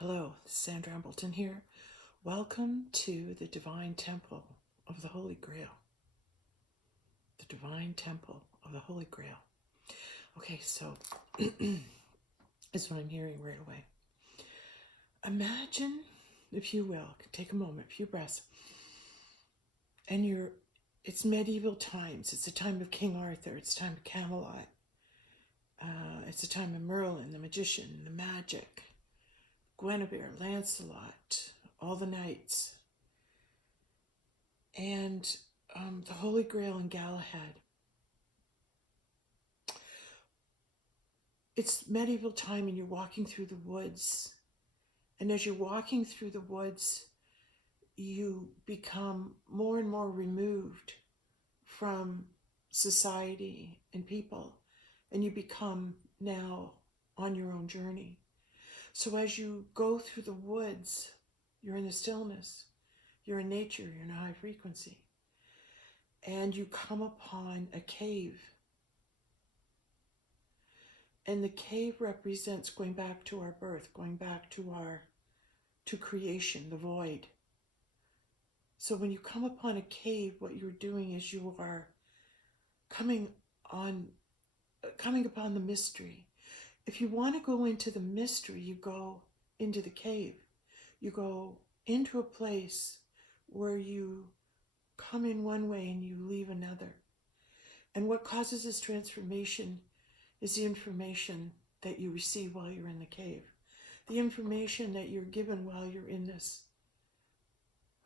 Hello, Sandra Ambleton here. Welcome to the Divine Temple of the Holy Grail. The Divine Temple of the Holy Grail. Okay, so is what I'm hearing right away. Imagine, if you will, take a moment, a few breaths, and it's medieval times. It's the time of King Arthur. It's the time of Camelot. It's the time of Merlin, the magician, the magic, Guinevere, Lancelot, all the knights, and the Holy Grail and Galahad. It's medieval time and you're walking through the woods. And as you're walking through the woods, you become more and more removed from society and people. And you become now on your own journey. So as you go through the woods, you're in the stillness, you're in nature, you're in a high frequency, and you come upon a cave. And the cave represents going back to our birth, going back to creation, the void. So when you come upon a cave, what you're doing is you are coming upon the mystery. If you want to go into the mystery, you go into the cave. You go into a place where you come in one way and you leave another. And what causes this transformation is the information that you receive while you're in the cave. The information that you're given while you're in this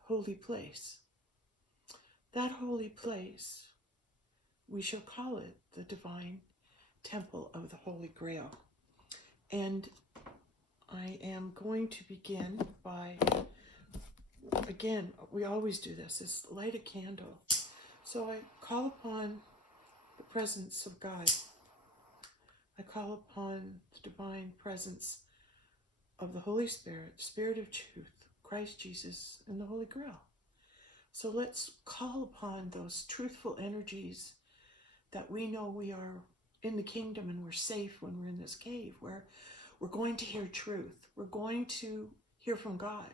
holy place. That holy place, we shall call it the Divine Temple of the Holy Grail. And I am going to begin by, again, we always do this, is light a candle. So I call upon the presence of God. I call upon the divine presence of the Holy Spirit, Spirit of Truth, Christ Jesus, and the Holy Grail. So let's call upon those truthful energies that we know we are in the kingdom and we're safe when we're in this cave, where we're going to hear truth. We're going to hear from God.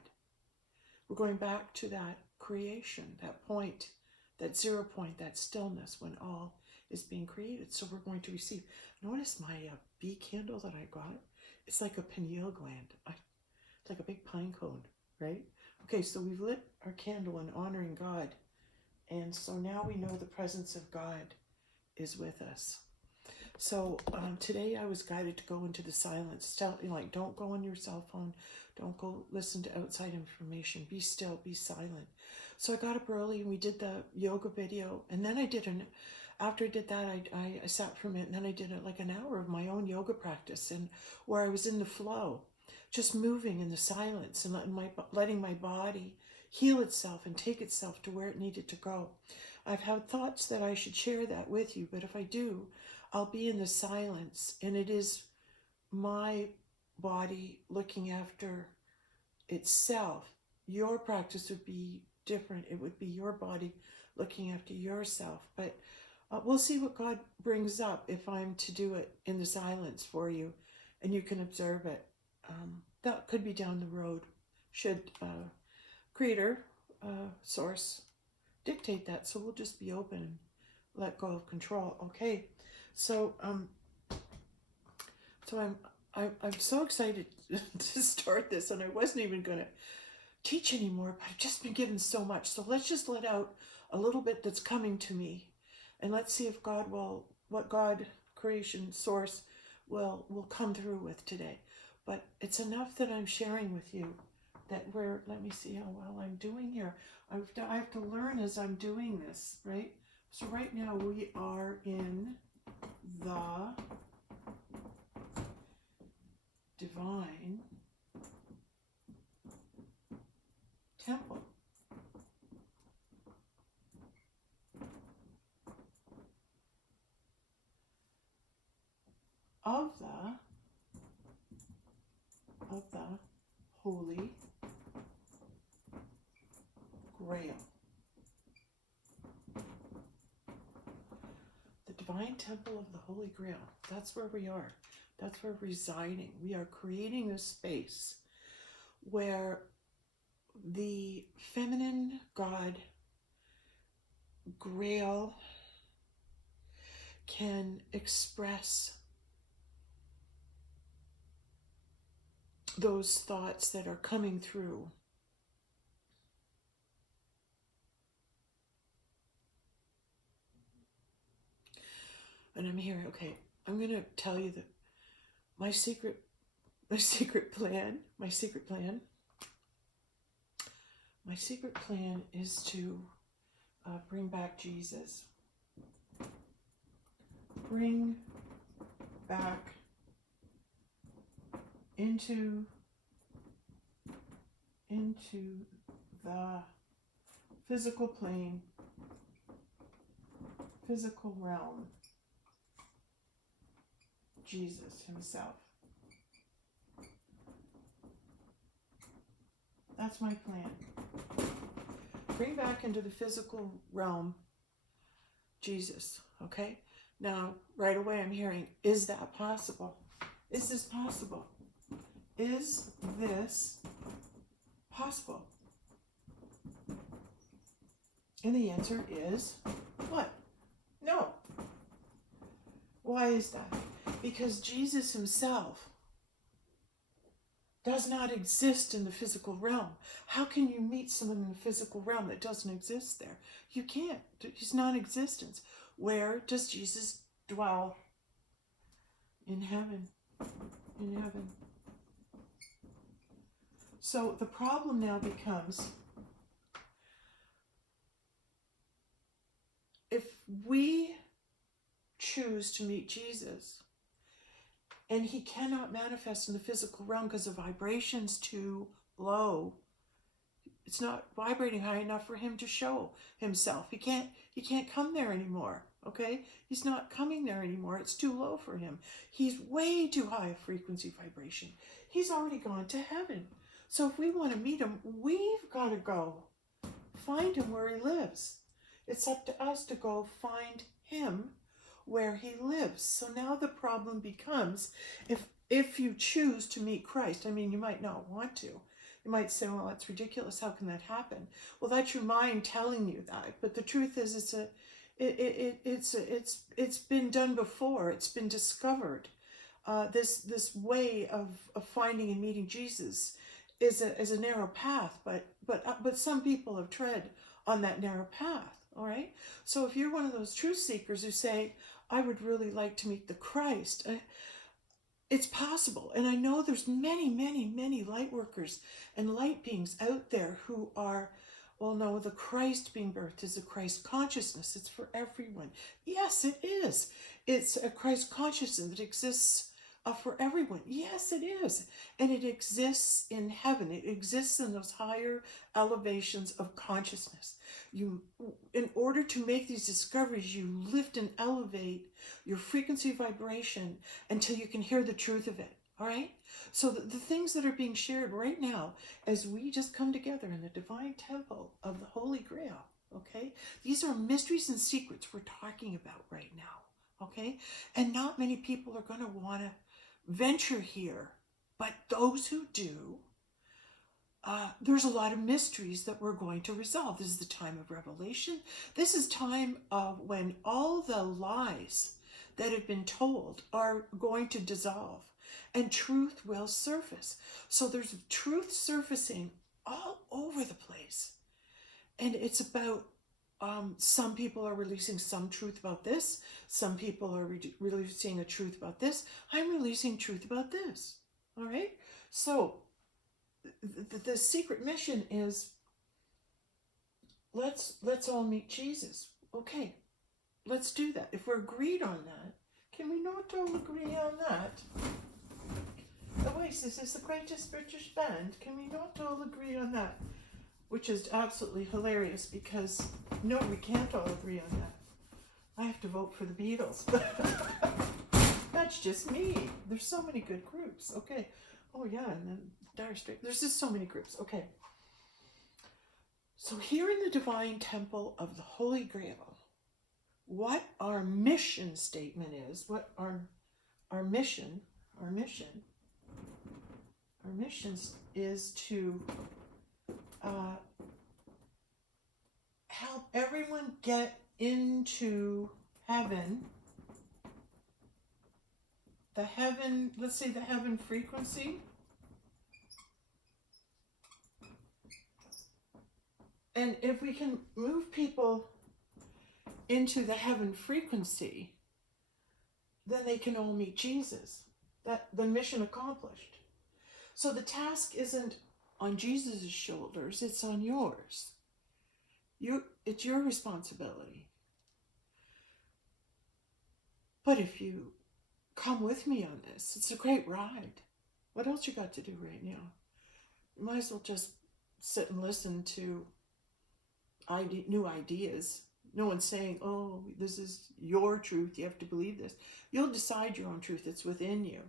We're going back to that creation, that point, that 0 point, that stillness when all is being created. So we're going to receive. Notice my bee candle that I got. It's like a pineal gland. It's like a big pine cone, right? Okay, so we've lit our candle in honoring God. And so now we know the presence of God is with us. So today I was guided to go into the silence. Don't go on your cell phone. Don't go listen to outside information. Be still, be silent. So I got up early and we did the yoga video. And then after I did that, I sat for a minute and then I did an hour of my own yoga practice, and where I was in the flow, just moving in the silence and letting my body heal itself and take itself to where it needed to go. I've had thoughts that I should share that with you, but if I do, I'll be in the silence, and it is my body looking after itself. Your practice would be different. It would be your body looking after yourself. But we'll see what God brings up if I'm to do it in the silence for you, and you can observe it. That could be down the road, should Creator, Source, dictate that. So we'll just be open and let go of control. Okay, so I'm so excited to start this, and I wasn't even going to teach anymore, but I've just been given so much. So let's just let out a little bit that's coming to me, and let's see if what God, creation, Source, will come through with today. But it's enough that I'm sharing with you that let me see how well I'm doing here. I have to learn as I'm doing this, right? So right now we are in the Divine Temple of the Holy Grail. The Divine Temple of the Holy Grail. That's where we are. That's where we're residing. We are creating a space where the feminine god Grail can express those thoughts that are coming through. And I'm hearing, okay, I'm going to tell you that my secret plan is to bring back Jesus. Bring back into the physical plane, physical realm, Jesus himself. That's my plan. Bring back into the physical realm Jesus, okay? Now, right away I'm hearing, is that possible? Is this possible? Is this possible? And the answer is what? No. Why is that? Because Jesus himself does not exist in the physical realm. How can you meet someone in the physical realm that doesn't exist there? You can't. He's non-existence. Where does Jesus dwell? In heaven. In heaven. So the problem now becomes, if we choose to meet Jesus and he cannot manifest in the physical realm because the vibration's too low, it's not vibrating high enough for him to show himself. He can't come there anymore, okay? He's not coming there anymore. It's too low for him. He's way too high a frequency vibration. He's already gone to heaven. So if we want to meet him, we've got to go find him where he lives. It's up to us to go find him where he lives. So now the problem becomes, if you choose to meet Christ, I mean, you might not want to. You might say, well, that's ridiculous. How can that happen? Well, that's your mind telling you that. But the truth is, it's been done before. It's been discovered. This way of finding and meeting Jesus is a narrow path, but some people have tread on that narrow path. All right. So if you're one of those truth seekers who say, I would really like to meet the Christ, it's possible. And I know there's many, many, many light workers and light beings out there who are, well, no, the Christ being birthed is a Christ consciousness. It's for everyone. Yes, it is. It's a Christ consciousness that exists for everyone. Yes, it is. And it exists in heaven. It exists in those higher elevations of consciousness. In order to make these discoveries, you lift and elevate your frequency vibration until you can hear the truth of it. All right? So the things that are being shared right now, as we just come together in the divine temple of the Holy Grail, okay? These are mysteries and secrets we're talking about right now, okay? And not many people are going to want to venture here, but those who do, there's a lot of mysteries that we're going to resolve. This is the time of revelation. This is time of when all the lies that have been told are going to dissolve and truth will surface. So there's truth surfacing all over the place. And it's about, some people are releasing some truth about this. Some people are releasing a truth about this. I'm releasing truth about this. All right? So the secret mission is, let's all meet Jesus. Okay, let's do that. If we're agreed on that, can we not all agree on that? Oasis is the greatest British band. Can we not all agree on that? Which is absolutely hilarious because, no, we can't all agree on that. I have to vote for the Beatles. That's just me. There's so many good groups. Okay. Oh, yeah, and then Dire Straits. There's just so many groups. Okay. So here in the divine temple of the Holy Grail, what our mission statement is, what our mission is to help everyone get into heaven. The heaven, let's say the heaven frequency. And if we can move people into the heaven frequency, then they can all meet Jesus. That the mission accomplished. So the task isn't on Jesus' shoulders, it's on yours. It's your responsibility. But if you come with me on this, it's a great ride. What else you got to do right now? You might as well just sit and listen to new ideas. No one's saying, oh, this is your truth, you have to believe this. You'll decide your own truth, it's within you.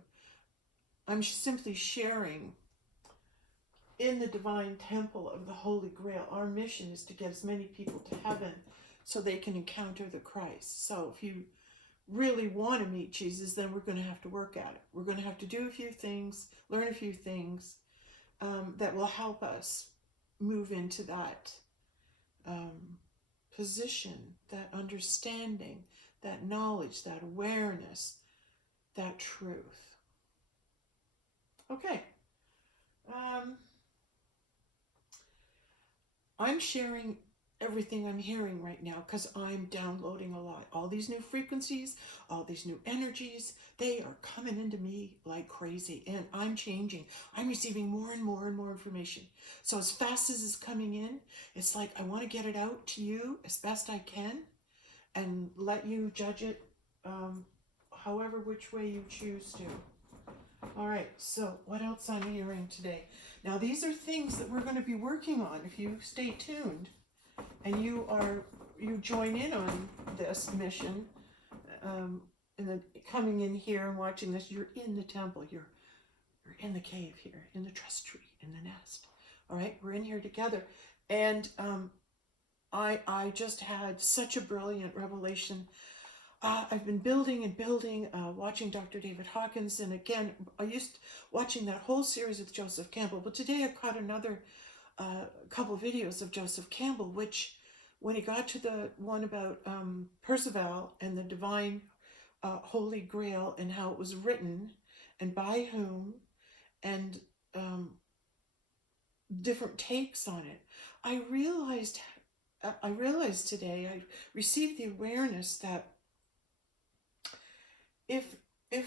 I'm simply sharing in the divine temple of the Holy Grail. Our mission is to get as many people to heaven so they can encounter the Christ. So if you really want to meet Jesus, then we're going to have to work at it. We're going to have to do a few things, learn a few things that will help us move into that position, that understanding, that knowledge, that awareness, that truth. Okay. I'm sharing everything I'm hearing right now because I'm downloading a lot. All these new frequencies, all these new energies, they are coming into me like crazy, and I'm changing. I'm receiving more and more and more information. So as fast as it's coming in, it's like I want to get it out to you as best I can and let you judge it however which way you choose to. All right, so what else I'm hearing today? Now these are things that we're going to be working on if you stay tuned and you join in on this mission, and then coming in here and watching this, you're in the temple, you're in the cave here, in the trust tree, in the nest. All right, we're in here together. And I just had such a brilliant revelation. I've been building and building, watching Dr. David Hawkins, and again, I used watching that whole series with Joseph Campbell, but today I caught another couple videos of Joseph Campbell, which when he got to the one about Percival and the divine Holy Grail and how it was written and by whom and different takes on it, I realized today, I received the awareness that if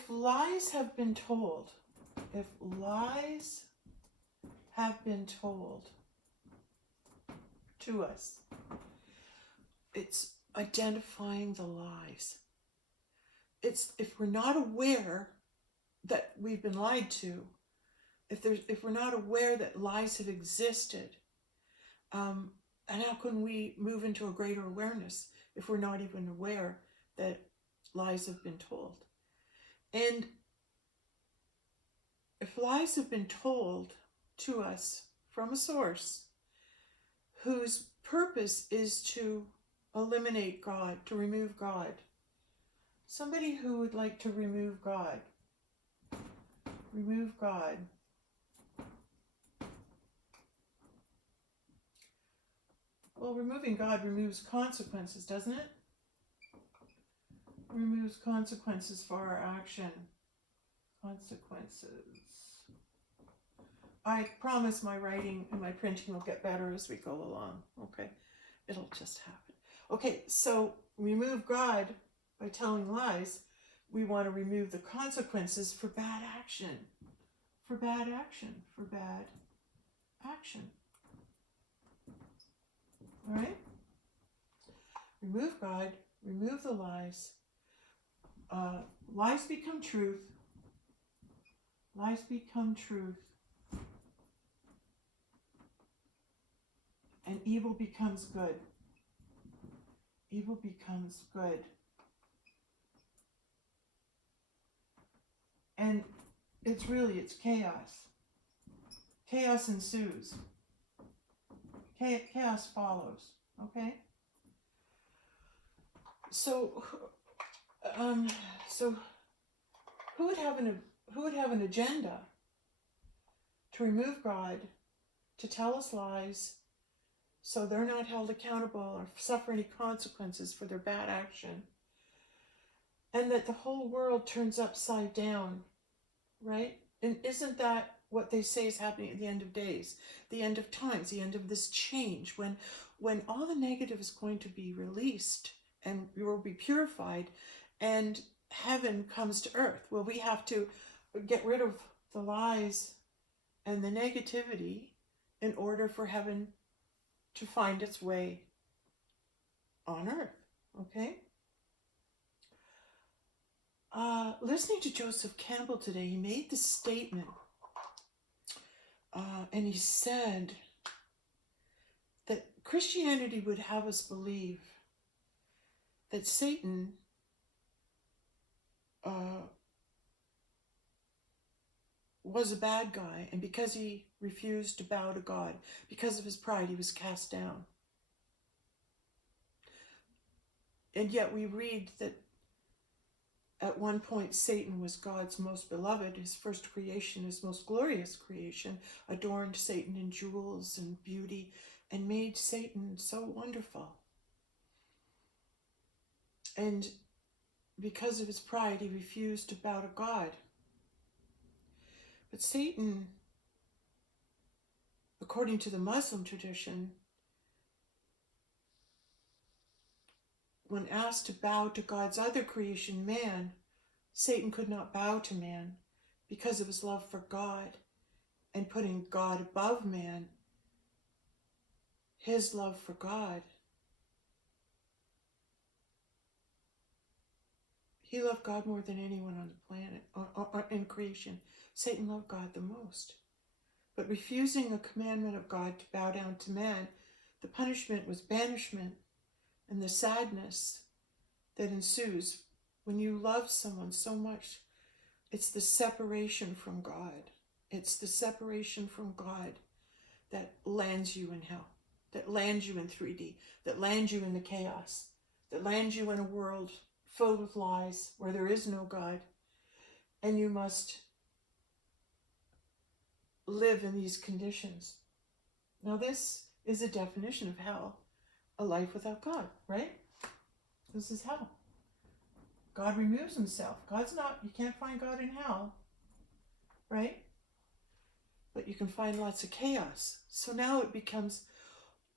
lies have been told, to us, it's identifying the lies. It's if we're not aware that we've been lied to, if we're not aware that lies have existed, and how can we move into a greater awareness if we're not even aware that lies have been told? And if lies have been told to us from a source whose purpose is to eliminate God, to remove God, somebody who would like to remove God, well, removing God removes consequences, doesn't it? Removes consequences for our action. Consequences. I promise my writing and my printing will get better as we go along. Okay, it'll just happen. Okay, so remove God by telling lies. We want to remove the consequences for bad action. For bad action. All right? Remove God, remove the lies. Lies become truth. And evil becomes good. And it's chaos. Chaos ensues. Chaos follows. Okay? So who would have an agenda to remove God, to tell us lies, so they're not held accountable or suffer any consequences for their bad action. And that the whole world turns upside down, right? And isn't that what they say is happening at the end of days, the end of times, the end of this change, when all the negative is going to be released and we will be purified and heaven comes to earth? Well, we have to get rid of the lies and the negativity in order for heaven to find its way on earth, okay? Listening to Joseph Campbell today, he made this statement, and he said that Christianity would have us believe that Satan was a bad guy, and because he refused to bow to God, because of his pride, he was cast down. And yet we read that at one point Satan was God's most beloved, his first creation, his most glorious creation, adorned Satan in jewels and beauty, and made Satan so wonderful. And because of his pride, he refused to bow to God. But Satan, according to the Muslim tradition, when asked to bow to God's other creation, man, Satan could not bow to man because of his love for God and putting God above man, his love for God. He loved God more than anyone on the planet or in creation. Satan loved God the most. But refusing a commandment of God to bow down to man, the punishment was banishment. And the sadness that ensues when you love someone so much, it's the separation from God. It's the separation from God that lands you in hell, that lands you in 3D, that lands you in the chaos, that lands you in a world filled with lies where there is no God, and you must live in these conditions. Now, this is a definition of hell. A life without God, right? This is hell. God removes himself. God's not, you can't find God in hell, right? But you can find lots of chaos. So now it becomes,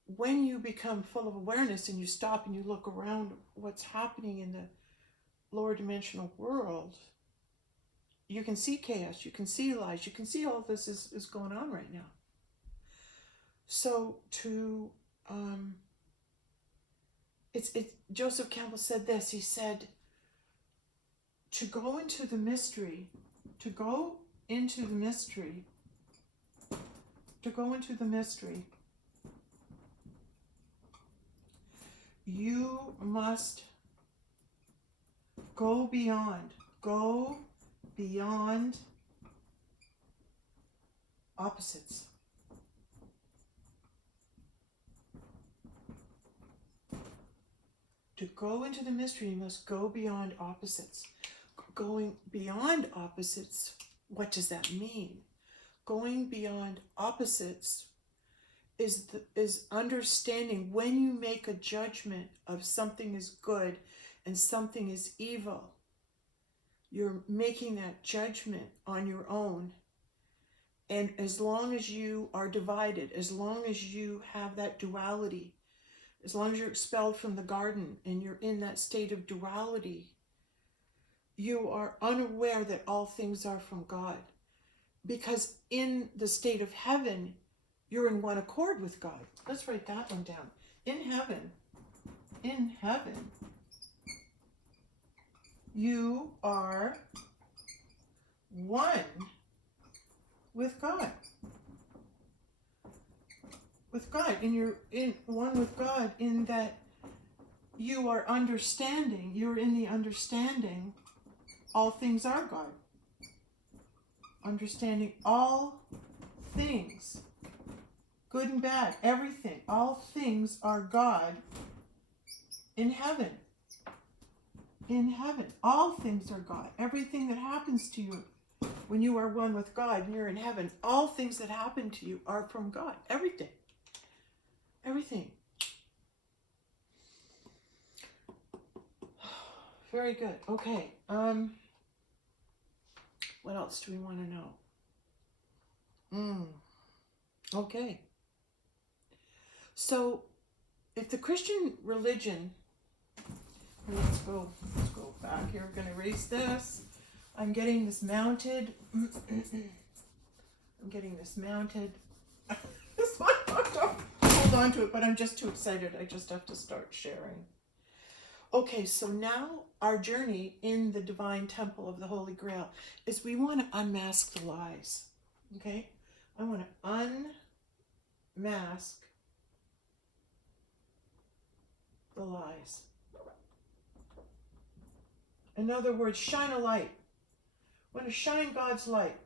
when you become full of awareness and you stop and you look around what's happening in the lower dimensional world, you can see chaos, you can see lies, you can see all this is going on right now. So to, Joseph Campbell said this, he said, to go into the mystery, you must go beyond opposites. To go into the mystery, you must go beyond opposites. Going beyond opposites, what does that mean? Going beyond opposites is understanding when you make a judgment of something is good and something is evil. You're making that judgment on your own. And as long as you are divided, as long as you have that duality, as long as you're expelled from the garden and you're in that state of duality, you are unaware that all things are from God. Because in the state of heaven, you're in one accord with God. Let's write that one down. In heaven, you are one with God. With God, and you're in one with God in that you are understanding, you're in the understanding all things are God. Understanding all things, good and bad, everything, all things are God in heaven. In heaven, all things are God. Everything that happens to you when you are one with God and you're in heaven, all things that happen to you are from God. Everything. Everything. Very good. Okay. What else do we want to know? Okay. So, if the Christian religion, let's go back here. We're going to erase this. I'm getting this mounted. I'm getting this mounted. Hold on to it, but I'm just too excited. I just have to start sharing. Okay, so now our journey in the divine temple of the Holy Grail is we want to unmask the lies. Okay? I want to unmask the lies. In other words, shine a light. I want to shine God's light.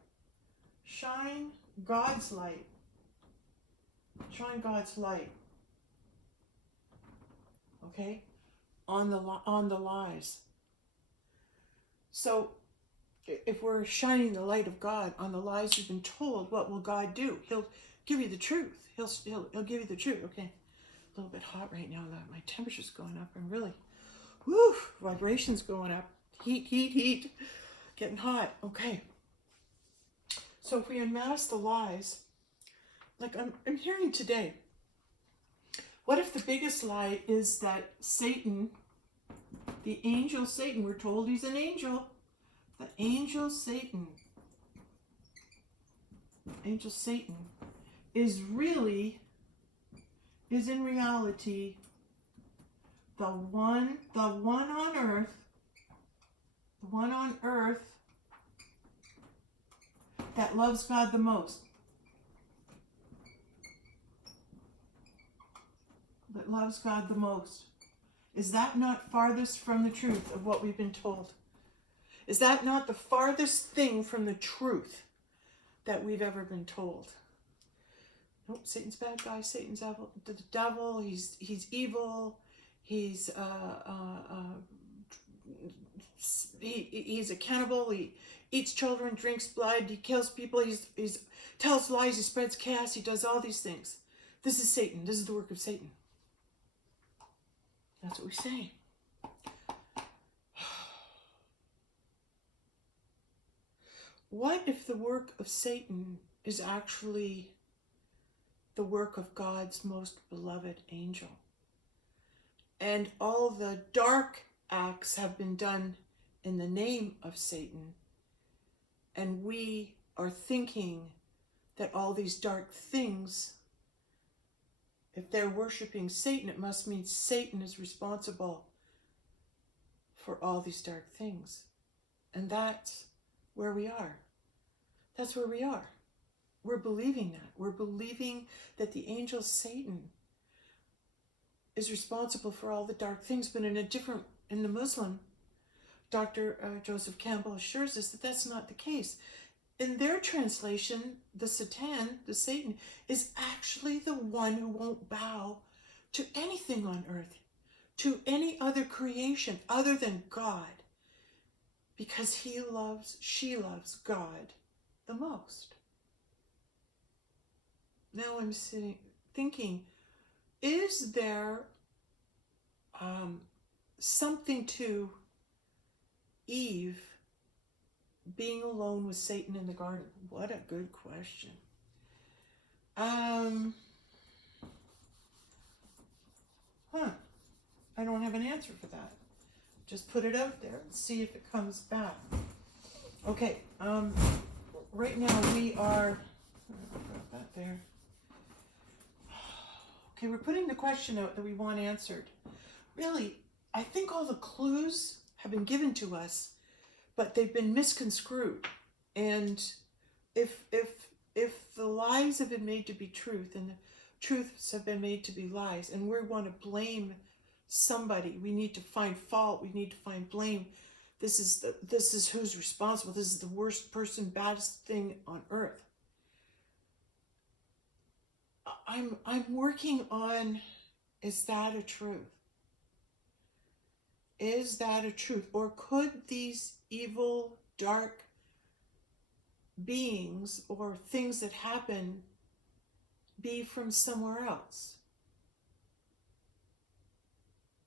Shine God's light. Shine God's light. Okay? On the lies. So, if we're shining the light of God on the lies we've been told, what will God do? He'll give you the truth. He'll give you the truth. Okay, a little bit hot right now. That my temperature's going up. I'm really, vibrations going up. Heat. Getting hot. Okay. So if we unmask the lies, like I'm hearing today, what if the biggest lie is that Satan, the angel Satan, we're told he's an angel, the angel Satan is in reality the one on earth that loves God the most. That loves God the most. Is that not farthest from the truth of what we've been told? Is that not the farthest thing from the truth that we've ever been told? Nope, Satan's a bad guy. Satan's the devil. He's evil. He's a cannibal. He eats children, drinks blood. He kills people. He's tells lies. He spreads chaos. He does all these things. This is Satan. This is the work of Satan. That's what we say. What if the work of Satan is actually the work of God's most beloved angel? And all the dark acts have been done in the name of Satan. And we are thinking that all these dark things, if they're worshiping Satan, it must mean Satan is responsible for all these dark things. And that's where we are. That's where we are. We're believing that. We're believing that the angel Satan is responsible for all the dark things, but in the Muslim, Dr. Joseph Campbell assures us that that's not the case. In their translation, the Satan, is actually the one who won't bow to anything on earth, to any other creation other than God, because she loves God the most. Now I'm thinking, is there something to Eve being alone with Satan in the garden? What a good question. I don't have an answer for that. Just put it out there and see if it comes back. Okay, right now we are, got that there. Okay, we're putting the question out that we want answered. Really, I think all the clues have been given to us, but they've been misconstrued. And if the lies have been made to be truth and the truths have been made to be lies, and we want to blame somebody, we need to find fault, we need to find blame. This is who's responsible. This is the worst person, baddest thing on earth. I'm working on, is that a truth? Is that a truth? Or could these evil, dark beings or things that happen be from somewhere else?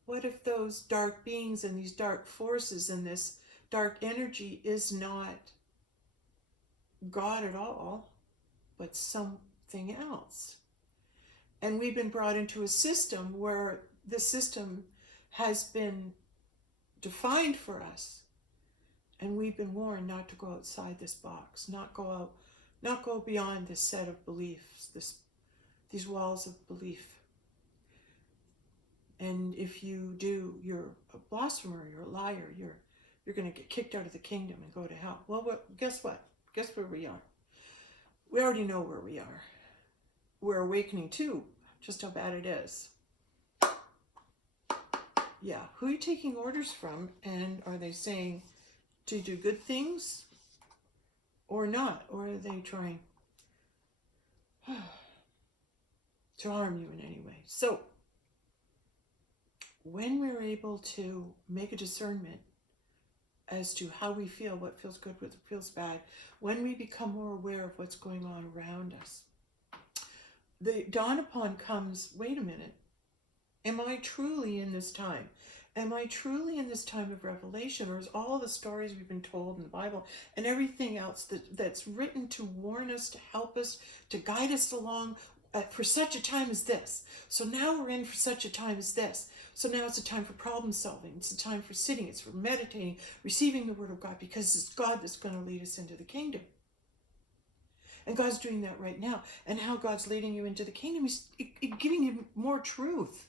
What if those dark beings and these dark forces and this dark energy is not God at all, but something else? And we've been brought into a system where the system has been defined for us, and we've been warned not to go outside this box, not go beyond this set of beliefs, these walls of belief. And if you do, you're a blasphemer, you're a liar, you're going to get kicked out of the kingdom and go to hell. Well, guess what? Guess where we are? We already know where we are. We're awakening to just how bad it is. Yeah, who are you taking orders from? And are they saying to do good things or not? Or are they trying to harm you in any way? So, when we're able to make a discernment as to how we feel, what feels good, what feels bad, when we become more aware of what's going on around us, the dawn upon comes, wait a minute, am I truly in this time? Am I truly in this time of revelation? Or is all the stories we've been told in the Bible and everything else that's written to warn us, to help us, to guide us along for such a time as this? So now we're in for such a time as this. So now it's a time for problem solving. It's a time for sitting. It's for meditating, receiving the word of God, because it's God that's going to lead us into the kingdom. And God's doing that right now. And how God's leading you into the kingdom is giving you more truth.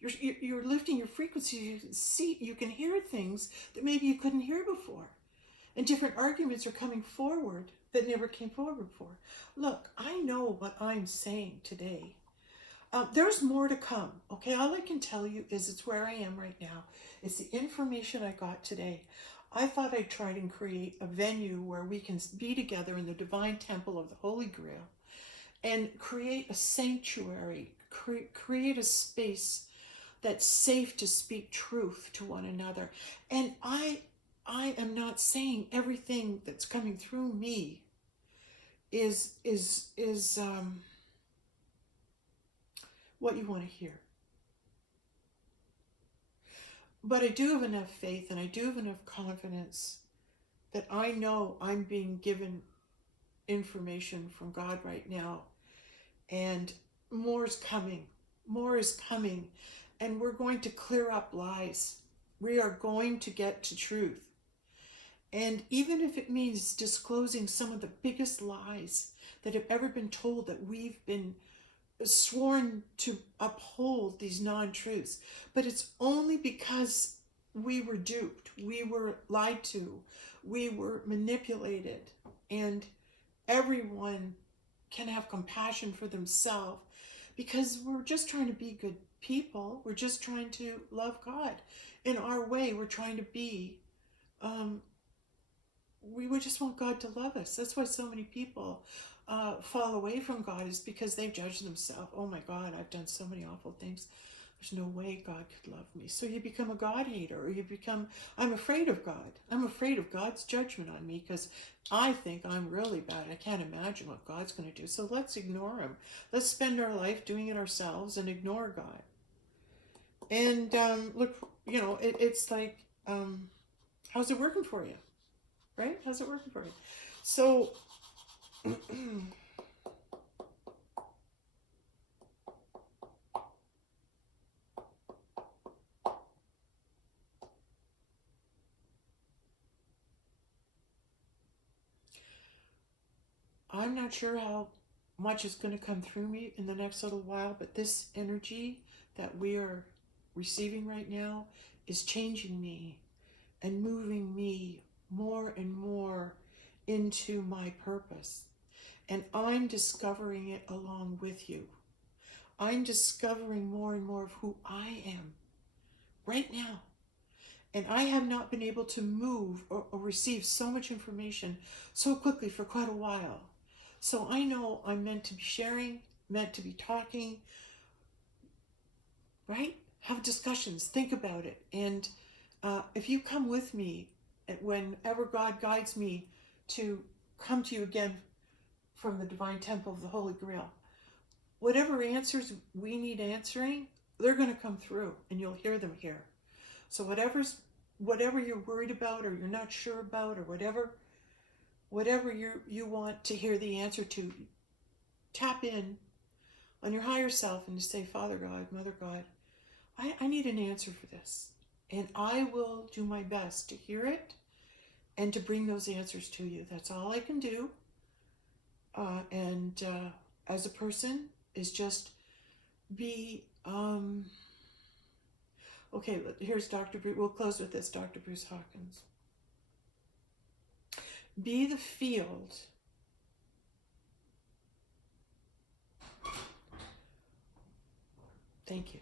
You're lifting your frequency. You can see, you can hear things that maybe you couldn't hear before. And different arguments are coming forward that never came forward before. Look, I know what I'm saying today. There's more to come, okay? All I can tell you is it's where I am right now. It's the information I got today. I thought I'd try and create a venue where we can be together in the divine temple of the Holy Grail and create a sanctuary, create a space that's safe to speak truth to one another. And I am not saying everything that's coming through me is what you want to hear. But I do have enough faith and I do have enough confidence that I know I'm being given information from God right now, and more is coming. More is coming. And we're going to clear up lies. We are going to get to truth. And even if it means disclosing some of the biggest lies that have ever been told, that we've been sworn to uphold these non-truths, but it's only because we were duped, we were lied to, we were manipulated, and everyone can have compassion for themselves because we're just trying to be good people. We're just trying to love God in our way. We're trying to be we would just want God to love us. That's why so many people fall away from God, is because they judge themselves. Oh my God, I've done so many awful things. There's no way God could love me. So you become a God hater, or you become, I'm afraid of God. I'm afraid of God's judgment on me because I think I'm really bad. I can't imagine what God's going to do. So let's ignore him. Let's spend our life doing it ourselves and ignore God. And look, it's like, how's it working for you? Right? How's it working for you? So I'm not sure how much is going to come through me in the next little while, but this energy that we are receiving right now is changing me and moving me more and more into my purpose. And I'm discovering it along with you. I'm discovering more and more of who I am right now. And I have not been able to move or receive so much information so quickly for quite a while. So I know I'm meant to be sharing, meant to be talking, right? Have discussions, think about it. And if you come with me, whenever God guides me to come to you again from the divine temple of the Holy Grail. Whatever answers we need answering, they're going to come through, and you'll hear them here. So whatever you're worried about, or you're not sure about, or whatever you want to hear the answer to, tap in on your higher self and just say, Father God, Mother God, I need an answer for this. And I will do my best to hear it and to bring those answers to you. That's all I can do. And as a person is just be, okay, here's Dr. Bruce. We'll close with this, Dr. Bruce Hawkins. Be the field Thank you.